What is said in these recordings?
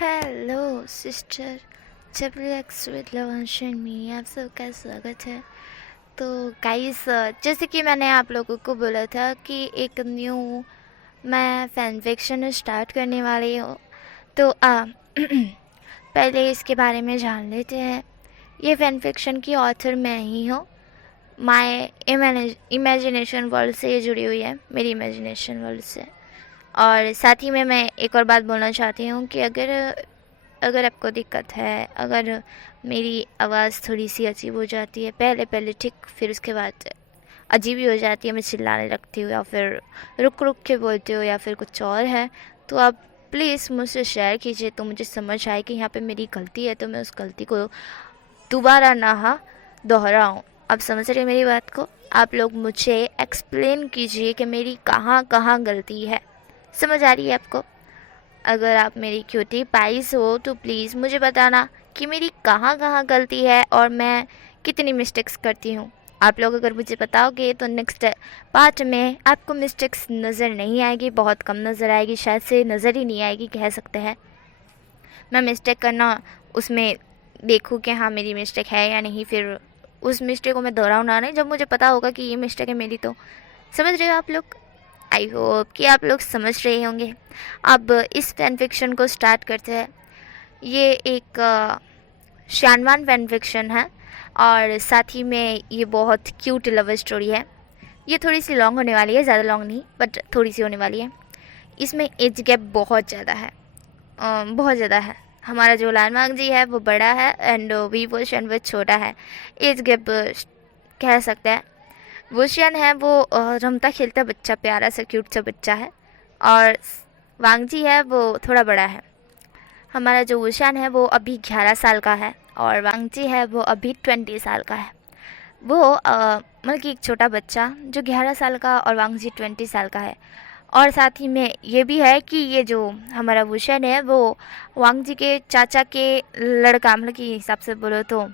Hello sister X with Lavansh and me, आप सबका स्वागत है। तो गाइस, जैसे कि मैंने आप लोगों को बोला था कि एक न्यू मैं फैन फिक्शन स्टार्ट करने वाली हूँ। तो पहले इसके बारे में जान लेते हैं। ये फैन फिक्शन की ऑथर मैं ही हूँ। माय इमेजिनेशन वर्ल्ड से ये जुड़ी हुई है, मेरी इमेजिनेशन वर्ल्ड से। और साथ ही में मैं एक और बात बोलना चाहती हूँ कि अगर आपको दिक्कत है, अगर मेरी आवाज़ थोड़ी सी अजीब हो जाती है पहले पहले, ठीक, फिर उसके बाद अजीब ही हो जाती है, मैं चिल्लाने लगती हूँ या फिर रुक रुक के बोलती हूँ या फिर कुछ और है, तो आप प्लीज़ मुझसे शेयर कीजिए तो मुझे समझ आए कि यहाँ पे मेरी गलती है, तो मैं उस गलती को दोबारा ना दोहराऊँ। आप समझ रहे मेरी बात को? आप लोग मुझे एक्सप्लेन कीजिए कि मेरी कहाँ कहाँ गलती है। समझ आ रही है आपको? अगर आप मेरी क्यूटी पाइस हो तो प्लीज़ मुझे बताना कि मेरी कहाँ कहाँ गलती है और मैं कितनी मिस्टेक्स करती हूँ। आप लोग अगर मुझे बताओगे तो नेक्स्ट पार्ट में आपको मिस्टेक्स नज़र नहीं आएगी, बहुत कम नज़र आएगी, शायद से नज़र ही नहीं आएगी कह सकते हैं। मैं मिस्टेक करना उसमें देखूँ कि हाँ मेरी मिस्टेक है या नहीं, फिर उस मिस्टेक को मैं दोहराऊँ ना, नहीं, जब मुझे पता होगा कि ये मिस्टेक है मेरी। तो समझ रहे हो आप लोग? आई होप कि आप लोग समझ रहे होंगे। अब इस फैन फिक्शन को स्टार्ट करते हैं। ये एक शानवान फैन फिक्शन है और साथ ही में ये बहुत क्यूट लव स्टोरी है। ये थोड़ी सी लॉन्ग होने वाली है, ज़्यादा लॉन्ग नहीं बट थोड़ी सी होने वाली है। इसमें एज गैप बहुत ज़्यादा है, बहुत ज़्यादा है। हमारा जो लालमांग जी है वो बड़ा है एंड वी वोशन वो छोटा है। एज गैप कह सकते हैं। वुशियन है वो रमता खेलता बच्चा, प्यारा सा क्यूट सा बच्चा है, और वांगजी है वो थोड़ा बड़ा है। हमारा जो वुशियन है वो अभी 11 साल का है और वांगजी है वो अभी 20 साल का है। वो मतलब कि एक छोटा बच्चा जो 11 साल का और वांगजी 20 साल का है। और साथ ही में ये भी है कि ये जो हमारा वुशियन है वो वांगजी के चाचा के लड़का, मतलब कि हिसाब से बोलो तो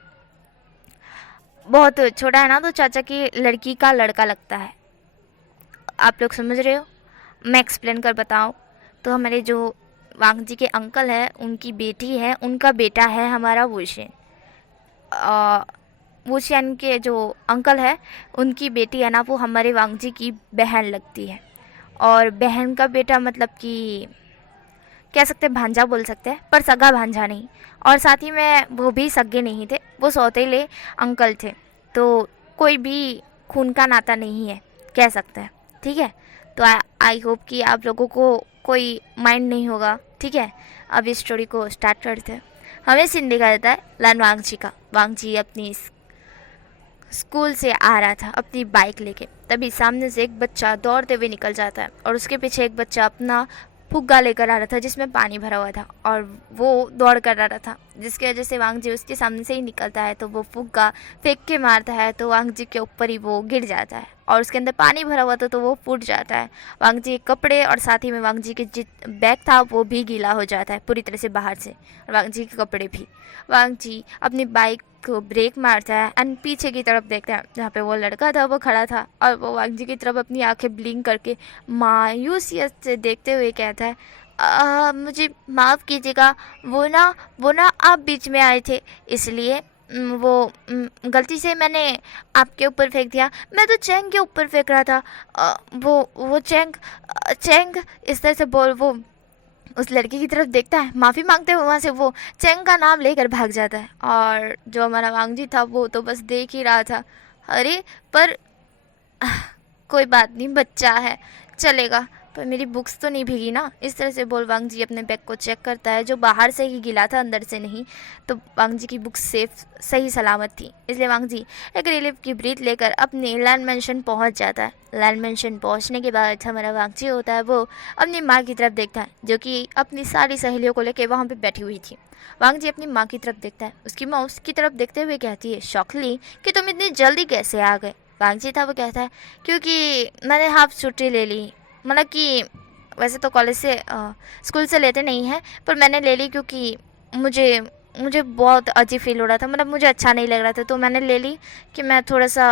बहुत छोटा है ना, तो चाचा की लड़की का लड़का लगता है। आप लोग समझ रहे हो? मैं एक्सप्लेन कर बताऊँ तो हमारे जो वांगजी के अंकल है उनकी बेटी है, उनका बेटा है हमारा वुशियन। वुशियन के जो अंकल है उनकी बेटी है ना, वो हमारे वांगजी की बहन लगती है। और बहन का बेटा मतलब कि कह सकते हैं भांजा बोल सकते हैं, पर सगा भांजा नहीं। और साथ ही में वो भी सगे नहीं थे, वो सौतेले अंकल थे, तो कोई भी खून का नाता नहीं है कह सकते हैं। ठीक है, तो आई होप कि आप लोगों को कोई माइंड नहीं होगा। ठीक है, अब इस स्टोरी को स्टार्ट करते हैं। हमें सीन दिखा देता है लान वांगजी का। वांगजी अपनी स्कूल से आ रहा था अपनी बाइक लेके, तभी सामने से एक बच्चा दौड़ते हुए निकल जाता है और उसके पीछे एक बच्चा अपना फुग्गा लेकर आ रहा था जिसमें पानी भरा हुआ था और वो दौड़ कर आ रहा था, जिसकी वजह से वांगजी उसके सामने से ही निकलता है तो वो फुग्गा फेंक के मारता है तो वांगजी के ऊपर ही वो गिर जाता है और उसके अंदर पानी भरा हुआ था तो वो फूट जाता है। वांगजी के कपड़े और साथ ही में वांगजी के जित बैग था वो भी गीला हो जाता है पूरी तरह से बाहर से, और वांगजी के कपड़े भी। वांगजी अपनी बाइक को ब्रेक मारता है एंड पीछे की तरफ देखता है जहाँ पे वो लड़का था वो खड़ा था, और वो वांगजी की तरफ अपनी आंखें ब्लिंक करके मायूसियत से देखते हुए कहता है, मुझे माफ़ कीजिएगा, वो ना आप बीच में आए थे इसलिए गलती से मैंने आपके ऊपर फेंक दिया। मैं तो चैंग के ऊपर फेंक रहा था। वो चैंग इस तरह से बोल वो उस लड़की की तरफ देखता है, माफ़ी मांगते हुए वहाँ से वो चैंग का नाम लेकर भाग जाता है। और जो हमारा वांगजी था वो तो बस देख ही रहा था। अरे पर कोई बात नहीं, बच्चा है, चलेगा, पर मेरी बुक्स तो नहीं भीगी ना। इस तरह से बोल वांगजी अपने बैग को चेक करता है जो बाहर से ही गीला था अंदर से नहीं, तो वांगजी की बुक्स सेफ सही सलामत थी। इसलिए वांगजी एक रिलीफ की ब्रीथ लेकर अपने लैंड मेंशन पहुंच जाता है। लैंड मेंशन पहुंचने के बाद हमारा वांगजी होता है वो अपनी माँ की तरफ देखता है जो कि अपनी सारी सहेलियों को लेकर वहाँ पर बैठी हुई थी। वांगजी अपनी माँ की तरफ देखता है, उसकी माँ उसकी तरफ देखते हुए कहती है शौकली कि तुम इतनी जल्दी कैसे आ गए। वांगजी था वो कहता है क्योंकि मैंने हाफ छुट्टी ले ली, मतलब कि वैसे तो कॉलेज से स्कूल से लेते नहीं हैं पर मैंने ले ली क्योंकि मुझे मुझे बहुत अजीब फील हो रहा था, मतलब मुझे अच्छा नहीं लग रहा था, तो मैंने ले ली कि मैं थोड़ा सा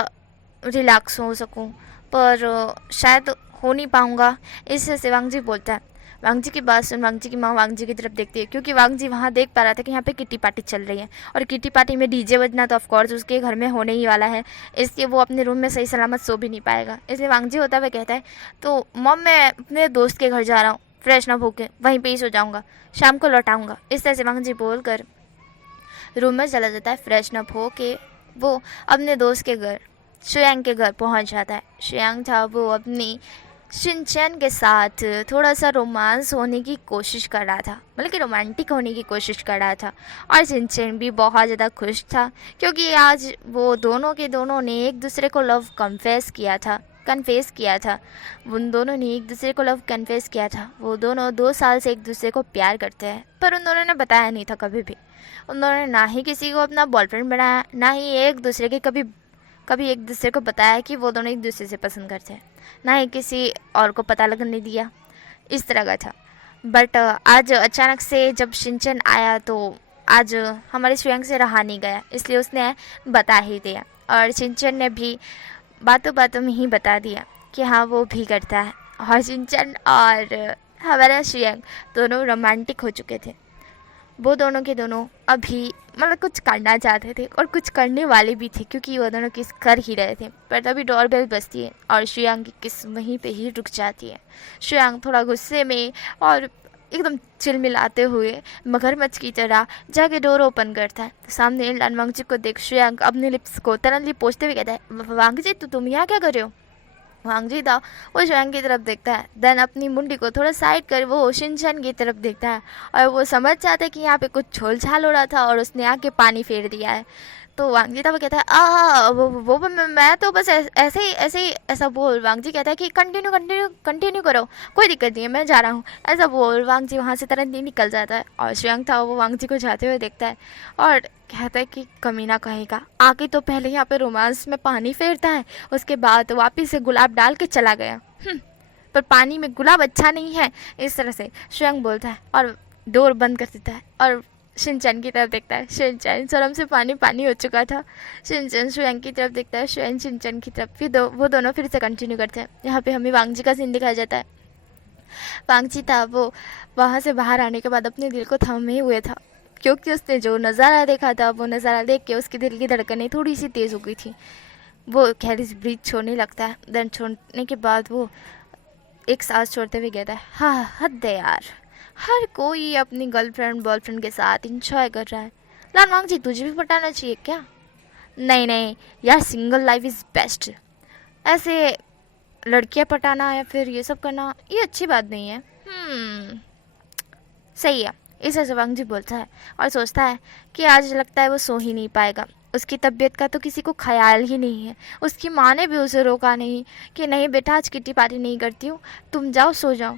रिलैक्स हो सकूं, पर शायद हो नहीं पाऊँगा। इससे शिवांग जी बोलता है वांग जी की बात सुन वांग जी की माँ वांग जी की तरफ देखती है, क्योंकि वांग जी वहाँ देख पा रहा था कि यहाँ पे किटी पार्टी चल रही है, और किटी पार्टी में डीजे बजना तो ऑफकोर्स उसके घर में होने ही वाला है, इसलिए वो अपने रूम में सही सलामत सो भी नहीं पाएगा। इसलिए वांग जी होता हुआ कहता है, तो मॉम मैं अपने दोस्त के घर जा रहा हूँ, फ्रेश ना होके वहीं पे ही सो जाऊँगा, शाम को लौट आऊँगा। इस तरह से वांग जी बोल कर रूम में चला जाता है। फ्रेशन अप हो के वो अपने दोस्त के घर शुयांग के घर पहुंच जाता है। शुयांग था वो अपनी शिनचैन के साथ थोड़ा सा रोमांस होने की कोशिश कर रहा था, मतलब कि रोमांटिक होने की कोशिश कर रहा था, और शिनचैन भी बहुत ज़्यादा खुश था, क्योंकि आज वो दोनों के दोनों ने एक दूसरे को लव कन्फेस किया था। उन दोनों ने एक दूसरे को लव कन्फेस किया था। वो दोनों 2 साल से एक दूसरे को प्यार करते हैं, पर उन दोनों ने बताया नहीं था कभी भी। उन दोनों ने ना ही किसी को अपना बॉयफ्रेंड बनाया, ना ही एक दूसरे के कभी एक दूसरे को बताया कि वो दोनों एक दूसरे से पसंद करते हैं, ना ही किसी और को पता लगने दिया। इस तरह का था। बट आज अचानक से जब शिनचैन आया तो आज हमारे शुयांग से रहा नहीं गया, इसलिए उसने बता ही दिया, और शिनचैन ने भी बातों बातों में ही बता दिया कि हाँ वो भी करता है। और शिनचैन और हमारा शुयांग दोनों रोमांटिक हो चुके थे। वो दोनों के दोनों अभी मतलब कुछ करना चाहते थे और कुछ करने वाले भी थे, क्योंकि वो दोनों किस कर ही रहे थे। पर तभी डोरबेल बजती है और शुयांग की किस वहीं पे ही रुक जाती है। शुयांग थोड़ा गुस्से में और एकदम चिलमिलाते हुए मगरमच्छ की तरह जाके डोर ओपन करता है। सामने लान वांगजी को देख शुयांग अपने लिप्स को तरंगली पोंछते हुए कहता है, वांगजी तुम यहाँ क्या कर रहे हो? वांगजी था वो शुयांग की तरफ देखता है, देन अपनी मुंडी को थोड़ा साइड कर वो शिनचैन की तरफ देखता है, और वो समझ जाता है कि यहाँ पे कुछ छोल छाल हो रहा था और उसने आके पानी फेर दिया है। तो वांगजी था वो कहता है वो मैं तो बस ऐसे ही ऐसा बोल। वांगजी कहता है कि कंटिन्यू करो, कोई दिक्कत नहीं है, मैं जा रहा हूँ, ऐसा बोल वांगजी वहाँ से तुरंत ही निकल जाता है। और शुयांग था वो वांगजी को जाते हुए देखता है और कहता है कि कमीना कहेगा, आके तो पहले यहाँ पे रोमांस में पानी फेरता है, उसके बाद वापिस से गुलाब डाल के चला गया। पर पानी में गुलाब अच्छा नहीं है। इस तरह से शुयांग बोलता है और डोर बंद कर देता है और शिनचैन की तरफ देखता है। शिनचैन शर्म से पानी हो चुका था। शिनचैन शुयांग की तरफ देखता है, शुयांग शिनचैन की तरफ। फिर वो दोनों फिर से कंटिन्यू करते हैं। यहाँ पे हमें वांगजी का सीन दिखाया जाता है। वांगजी था वो वहाँ से बाहर आने के बाद अपने दिल को थमे हुए था, क्योंकि उसने जो नज़ारा देखा था वो नज़ारा देख के उसके दिल की धड़कनें थोड़ी सी तेज़ हो गई थी। वो कैरिस ब्रीथ छोड़ने लगता है। देन छोड़ने के बाद वो एक सांस छोड़ते हुए कहता है, हाँ हद है यार, हर कोई अपनी गर्लफ्रेंड बॉयफ्रेंड के साथ इंजॉय कर रहा है। लान वांगजी तुझे भी पटाना चाहिए क्या? नहीं यार, सिंगल लाइफ इज़ बेस्ट। ऐसे लड़कियां पटाना या फिर ये सब करना ये अच्छी बात नहीं है। सही है। इस ऐसे वांगजी बोलता है और सोचता है कि आज लगता है वो सो ही नहीं पाएगा। उसकी तबीयत का तो किसी को ख्याल ही नहीं है। उसकी माँ ने भी उसे रोका नहीं कि नहीं बेटा आज किटी पार्टी नहीं करती हूँ, तुम जाओ सो जाओ।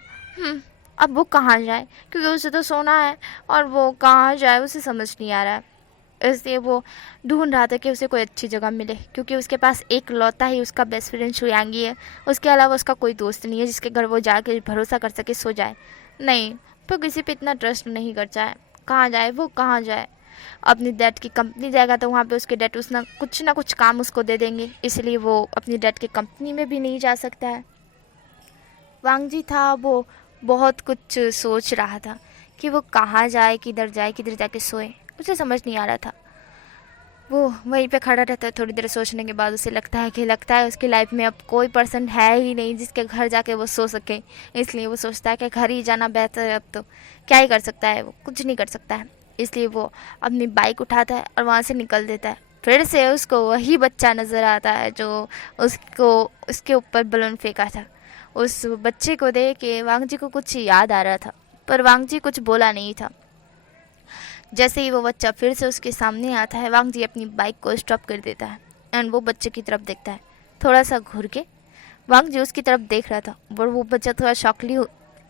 अब वो कहाँ जाए, क्योंकि उसे तो सोना है और वो कहाँ जाए उसे समझ नहीं आ रहा है। इसलिए वो ढूंढ रहा था कि उसे कोई अच्छी जगह मिले, क्योंकि उसके पास एक लौता ही उसका बेस्ट फ्रेंड शुयांगी है। उसके अलावा उसका कोई दोस्त नहीं है जिसके घर वो जाके भरोसा कर सके सो जाए। नहीं, तो किसी पे इतना ट्रस्ट नहीं करता है। कहाँ जाए वो, कहाँ जाए? अपनी डैड की कंपनी जाएगा तो वहाँ पे उसके डैड कुछ ना कुछ काम उसको दे देंगे, इसलिए वो अपनी डैड की कंपनी में भी नहीं जा सकता है। वांगजी था वो बहुत कुछ सोच रहा था कि वो कहाँ जाए, किधर जाके सोए, उसे समझ नहीं आ रहा था। वो वहीं पे खड़ा रहता है। थोड़ी देर सोचने के बाद उसे लगता है उसकी लाइफ में अब कोई पर्सन है ही नहीं जिसके घर जाके वो सो सके। इसलिए वो सोचता है कि घर ही जाना बेहतर है। अब तो क्या ही कर सकता है, वो कुछ नहीं कर सकता है। इसलिए वो अपनी बाइक उठाता है और वहाँ से निकल देता है। फिर से उसको वही बच्चा नज़र आता है जो उसके ऊपर बलून फेंका था। उस बच्चे को देख के वांगजी को कुछ याद आ रहा था, पर वांगजी कुछ बोला नहीं था। जैसे ही वो बच्चा फिर से उसके सामने आता है, वांगजी अपनी बाइक को स्टॉप कर देता है एंड वो बच्चे की तरफ देखता है। थोड़ा सा घूर के वांगजी उसकी तरफ देख रहा था, और वो बच्चा थोड़ा शॉकली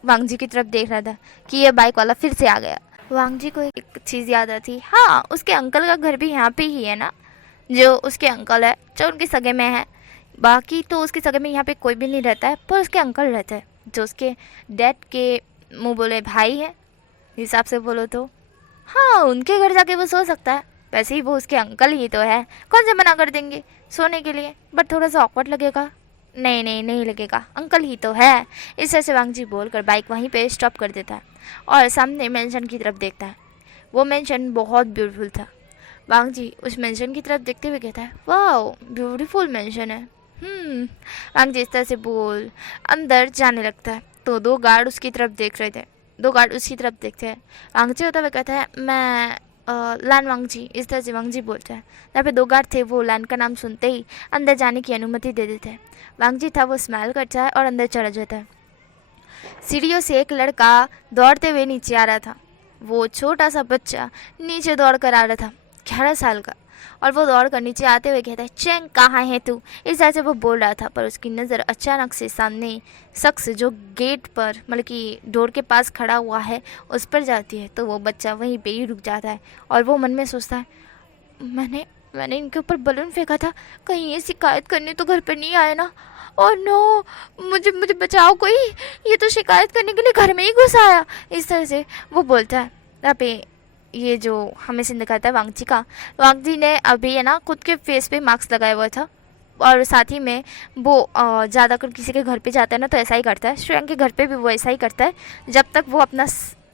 वांगजी की तरफ देख रहा था कि ये बाइक वाला फिर से आ गया। वांगजी को एक चीज़ याद आती, हाँ उसके अंकल का घर भी यहाँ पे ही है ना, जो उसके अंकल है जो उनके सगे में है। बाकी तो उसके सगे में यहाँ पे कोई भी नहीं रहता है, पर उसके अंकल रहते हैं जो उसके डैड के मुँह बोले भाई है हिसाब से बोलो तो। हाँ, उनके घर जाके वो सो सकता है। वैसे ही वो उसके अंकल ही तो है, कौन से मना कर देंगे सोने के लिए, बट थोड़ा सा ऑकवर्ड लगेगा। नहीं नहीं नहीं लगेगा, अंकल ही तो है। इस तरह से वांगजी बोलकर बाइक वहीं पे स्टॉप कर देता है और सामने मेंशन की तरफ देखता है। वो मेंशन बहुत ब्यूटीफुल था। वांगजी उस मेंशन की तरफ देखते हुए कहता है, वाओ ब्यूटीफुल मेंशन है। वांगजी इस तरह से बोल अंदर जाने लगता है तो दो गार्ड उसकी तरफ देख रहे थे। दो गार्ड उसकी तरफ देखते हैं। वांगजी होता हुआ कहता है, मैं लान वांगजी। इस तरह से वांगजी बोलता है। यहाँ पे दो गार्ड थे, वो लान का नाम सुनते ही अंदर जाने की अनुमति दे देते हैं। वांगजी था वो स्माइल करता है और अंदर चला जाता है। सीढ़ियों से एक लड़का दौड़ते हुए नीचे आ रहा था। वो छोटा सा बच्चा नीचे दौड़ कर आ रहा था, 11 साल का। और वो दौड़ कर नीचे आते हुए कहता है, चेंग कहाँ है तू? इस तरह से वो बोल रहा था, पर उसकी नज़र अचानक से सामने शख्स जो गेट पर मतलब कि डोर के पास खड़ा हुआ है उस पर जाती है। तो वो बच्चा वहीं पे ही रुक जाता है और वो मन में सोचता है, मैंने इनके ऊपर बलून फेंका था, कहीं ये शिकायत करने तो घर पर नहीं आए ना। और नो, मुझे मुझे बचाओ कोई, ये तो शिकायत करने के लिए घर में ही घुस आया। इस तरह से वो बोलता है। यहाँ पे ये जो हमें सीन दिखाता है वांगजी का, वांगजी ने अभी है ना खुद के फेस पे मास्क लगाया हुआ था और साथ ही में वो ज़्यादातर किसी के घर पे जाता है ना तो ऐसा ही करता है। श्रेयांक के घर पे भी वो ऐसा ही करता है, जब तक वो अपना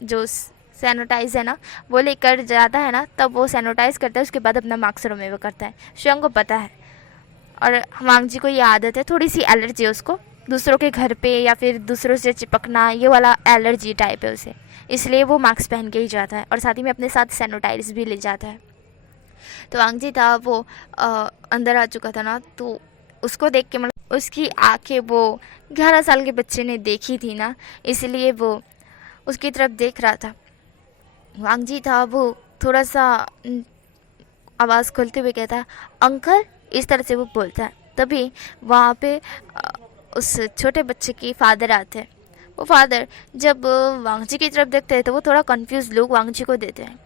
जो सैनिटाइज है ना वो लेकर जाता है ना तब वो सैनिटाइज करता है, उसके बाद अपना मास्क रिमूव करता है। श्रेयांक को पता है और वांगजी को ये आदत है, थोड़ी सी एलर्जी है उसको, दूसरों के घर पे या फिर दूसरों से चिपकना, ये वाला एलर्जी टाइप है उसे, इसलिए वो मास्क पहन के ही जाता है और साथ ही में अपने साथ सैनिटाइज भी ले जाता है। तो वांगजी था वो अंदर आ चुका था ना, तो उसको देख के मतलब उसकी आंखें वो 11 साल के बच्चे ने देखी थी ना, इसलिए वो उसकी तरफ देख रहा था। वांगजी था वो थोड़ा सा आवाज़ खोलते हुए कहता है, अंकल। इस तरह से वो बोलता है। तभी वहाँ पे उस छोटे बच्चे के फादर आते हैं। वो फादर जब वांगजी की तरफ देखते हैं तो वो थोड़ा कंफ्यूज लुक वांगजी को देते हैं।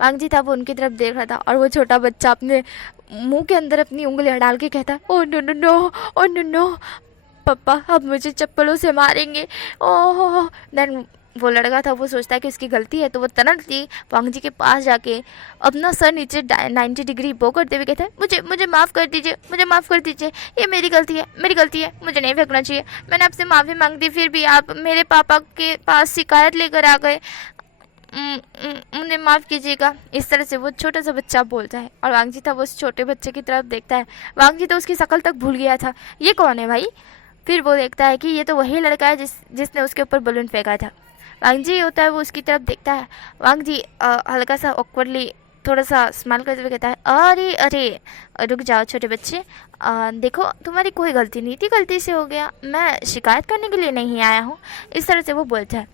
वांगजी था वो उनकी तरफ देख रहा था और वो छोटा बच्चा अपने मुंह के अंदर अपनी उंगलियां डाल के कहता है, oh no no no, oh no no, पापा अब मुझे चप्पलों से मारेंगे। ओह। देन वो लड़का था वो सोचता है कि उसकी गलती है, तो वो तुरंत ही वांगजी के पास जाके अपना सर नीचे 90 डिग्री बो करते हुए कहता है, मुझे माफ़ कर दीजिए, मुझे माफ़ कर दीजिए, ये मेरी गलती है, मुझे नहीं फेंकना चाहिए, मैंने आपसे माफ़ी मांग दी, फिर भी आप मेरे पापा के पास शिकायत लेकर आ गए, मुझे माफ़ कीजिएगा। इस तरह से वो छोटा सा बच्चा बोलता है और वांगजी था वो उस छोटे बच्चे की तरफ देखता है। वांगजी तो उसकी शक्ल तक भूल गया था, ये कौन है भाई? फिर वो देखता है कि ये तो वही लड़का है जिसने उसके ऊपर बलून फेंका था। वांगजी होता है वो उसकी तरफ देखता है। वांगजी हल्का सा ऑकवर्डली थोड़ा सा स्माइल करते हुए कहता है, अरे अरे रुक जाओ छोटे बच्चे, देखो तुम्हारी कोई गलती नहीं थी, गलती से हो गया, मैं शिकायत करने के लिए नहीं आया हूँ। इस तरह से वो बोलता है।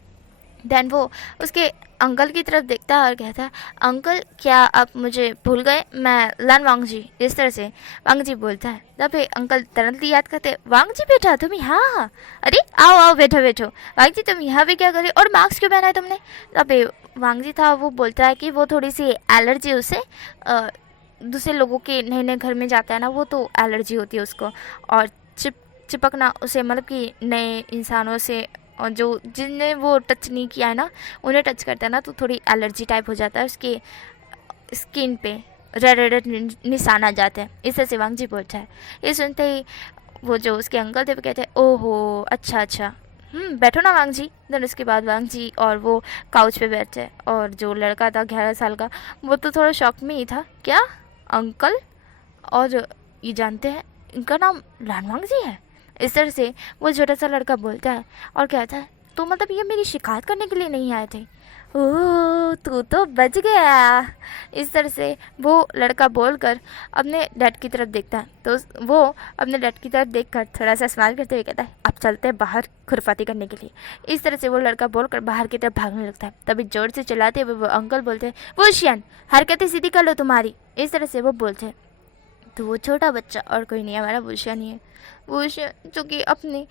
देन वो उसके अंकल की तरफ देखता है और कहता है, अंकल क्या आप मुझे भूल गए? मैं लान वांगजी। इस तरह से वांगजी बोलता है। तब अंकल तुरंत याद करते, वांगजी बेटा तुम यहाँ, अरे आओ आओ बैठो बैठो, वांगजी तुम यहाँ पे क्या करे और मास्क क्यों पहना है तुमने? तब वांगजी था वो बोलता है कि वो थोड़ी सी एलर्जी उसे, दूसरे लोगों के नए नए घर में जाता है ना वो, तो एलर्जी होती है उसको, और चिपकना उसे मतलब कि नए इंसानों से और जो जिनने वो टच नहीं किया है ना उन्हें टच करता है ना तो थोड़ी एलर्जी टाइप हो जाता है, उसके स्किन पे रेड रेड निशान आ जाते हैं। इस तरह से वांगजी बोलता है। ये सुनते ही वो जो उसके अंकल थे वो कहते हैं, ओहो अच्छा अच्छा, बैठो ना वांगजी। देन उसके बाद वांगजी और वो काउच पे बैठते हैं और जो लड़का था 11 साल का वो तो थोड़ा शॉक में ही था, क्या अंकल? और ये जानते हैं इनका नाम लान वांगजी है? इस तरह से वो छोटा सा लड़का बोलता है और कहता है, तो मतलब ये मेरी शिकायत करने के लिए नहीं आए थे? ओह तू तो बच गया। इस तरह से वो लड़का बोलकर अपने डैड की तरफ देखता है। तो वो अपने डैड की तरफ देखकर थोड़ा सा स्माइल करते हुए कहता है, अब चलते हैं बाहर खुरफाती करने के लिए। इस तरह से वो लड़का बोलकर बाहर की तरफ भागने लगता है। तभी जोर से चिल्लाते हुए वो अंकल बोलते हैं, वो शियान हरकतें सीधी कर लो तुम्हारी। इस तरह से वो बोलते हैं। तो वो छोटा बच्चा और कोई नहीं, हमारा वुशियन नहीं है। वुशियन जो कि अपनी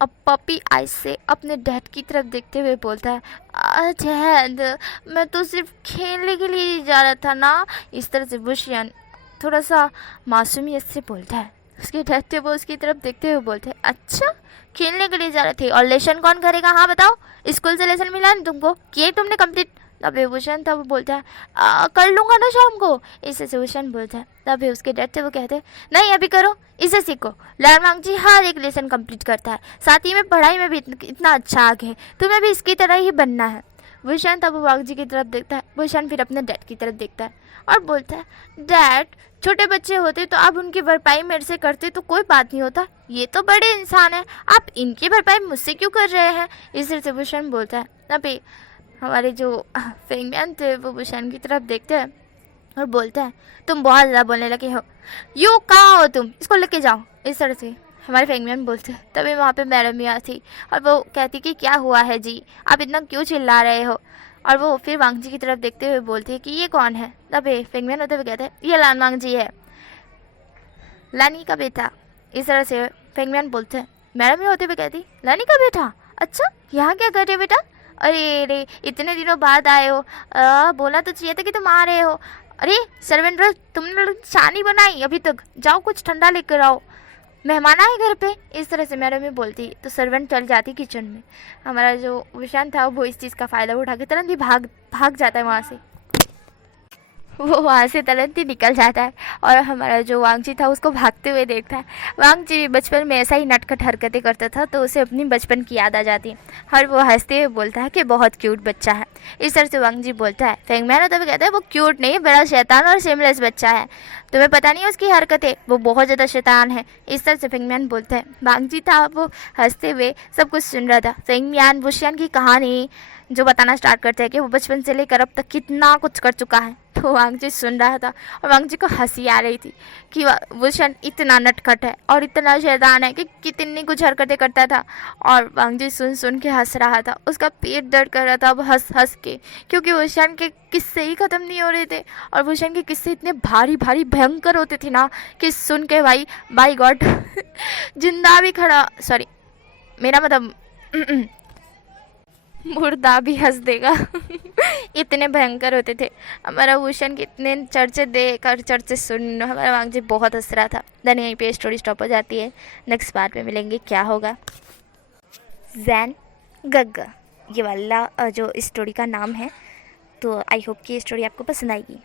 पपी आइज से अपने डैड की तरफ देखते हुए बोलता है, डैड मैं तो सिर्फ खेलने के लिए जा रहा था ना। इस तरह से वुशियन थोड़ा सा मासूमियत से बोलता है। उसके डैड थे वो उसकी तरफ देखते हुए बोलते हैं, अच्छा खेलने के लिए जा रहे थे और लेसन कौन करेगा? हाँ बताओ, स्कूल से लेसन मिला ना तुमको? किए तुमने कंप्लीट? तभी भूषण था वो बोलता है कर लूँगा ना शाम को, इससे से भूषण बोलता है। तभी उसके डैड थे वो कहते हैं नहीं अभी करो, इसे सीखो। लालवांग जी हर एक लेसन कंप्लीट करता है, साथ ही में पढ़ाई में भी इतना अच्छा आगे है, तुम्हें भी इसकी तरह ही बनना है। भूषण तब वाघ जी की तरफ देखता है। भूषण फिर अपने डैड की तरफ देखता है और बोलता है डैड छोटे बच्चे होते तो आप उनकी भरपाई मेरे से करते तो कोई बात नहीं होता, ये तो बड़े इंसान हैं, आप इनकी भरपाई मुझसे क्यों कर रहे हैं। इस तरह से भूषण बोलता है। तभी हमारे जो फेंगम्यान थे वो भूषण की तरफ देखते हैं और बोलता है तुम बहुत ज़्यादा बोलने लगे हो, यू कहाँ हो तुम, इसको लेके जाओ। इस तरह से हमारे फेंगम्यान बोलते हैं। तभी वहाँ पे मैडम भी आती और वो कहती कि क्या हुआ है जी, आप इतना क्यों चिल्ला रहे हो। और वो फिर वांग जी की तरफ देखते हुए बोलती है कि ये कौन है। तभी फेंगम्यान होते हुए कहते हैं ये लानवांग जी है, लानी का बेटा। इस तरह से फेंगम्यान बोलते हैं। मैडम ये होते हुए कहती लानी का बेटा, अच्छा यहाँ क्या कर रहे हो बेटा, अरे रे इतने दिनों बाद आए हो, बोला तो चाहिए था कि तुम आ रहे हो। अरे सर्वेंद्र तुमने चाय नहीं बनाई अभी तक, जाओ कुछ ठंडा लेकर आओ, मेहमान आए घर पे। इस तरह से मैडम ही बोलती तो सर्वेंट चल जाती किचन में। हमारा जो विशांत था वो इस चीज़ का फ़ायदा उठा के तुरंत ही भाग जाता है वहाँ से, वो वहाँ से तुरंत ही निकल जाता है और हमारा जो वांगजी था उसको भागते हुए देखता है। वांगजी बचपन में ऐसा ही नटखट हरकतें करता था तो उसे अपनी बचपन की याद आ जाती है और वो हंसते हुए बोलता है कि बहुत क्यूट बच्चा है। इस तरह से वांगजी बोलता है। फेंगम्यान तो कहता है वो क्यूट नहीं, बड़ा शैतान और शेमलेस बच्चा है, तुम्हें पता नहीं उसकी हरकतें, वो बहुत ज़्यादा शैतान है। इस तरह से फेंगम्यान बोलता है। वांगजी था वो हंसते हुए सब कुछ सुन रहा था। फेंगम्यान वुशियान की कहानी जो बताना स्टार्ट करते हैं कि वो बचपन से लेकर अब तक कितना कुछ कर चुका है, तो वांगजी सुन रहा था और वांगजी को हंसी आ रही थी कि वुशन इतना नटखट है और इतना शैतान है कि कितनी कुछ हरकतें करता था। और वांगजी सुन के हंस रहा था, उसका पेट दर्द कर रहा था अब हंस के, क्योंकि वुशन के किस्से ही ख़त्म नहीं हो रहे थे और वुशन के किस्से इतने भारी भयंकर होते थे ना कि सुन के भाई बाय गॉड जिंदा भी खड़ा, सॉरी मेरा मतलब मुर्दा भी हंस देगा इतने भयंकर होते थे। हमारा भूषण के इतने चर्चे देख और चर्चे सुन हमारा वांगजी बहुत हंस रहा था। देन यहीं पे स्टोरी स्टॉप हो जाती है। नेक्स्ट पार्ट में मिलेंगे क्या होगा। जैन गग्गा ये वाला जो स्टोरी का नाम है। तो आई होप कि ये स्टोरी आपको पसंद आएगी।